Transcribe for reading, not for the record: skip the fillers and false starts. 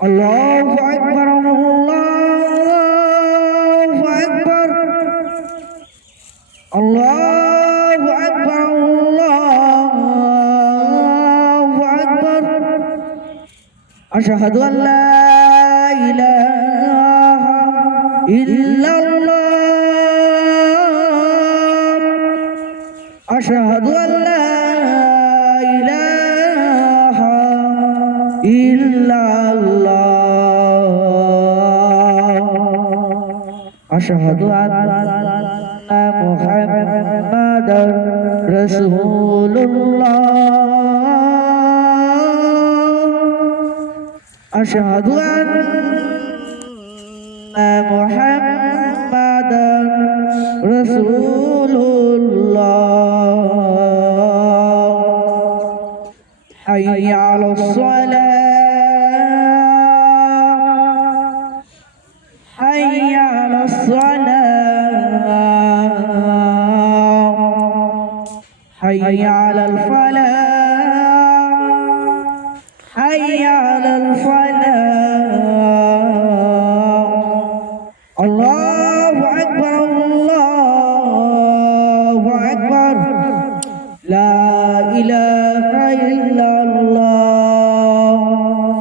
আল্লাহু আকবার, আল্লাহু আকবার, আল্লাহু আকবার, আল্লাহু আকবার। আশহাদু আল্লা ইলাহা ইল্লাল্লাহ, আশহাদু আল্লা ইলাহা ইল্লাল্লাহ, আশহাদু আন্না মুহাম্মাদার রাসূলুল্লাহ, আশহাদু আন্না মুহাম্মাদার রাসূলুল্লাহ। হাইয়া আলাস সালাহ, হাইয়া আলাস সালাহ, হাইয়া আলাল ফালাহ, হাইয়া আলাল ফালাহ। আল্লাহু আকবার, আল্লাহু আকবার, লা ইলাহা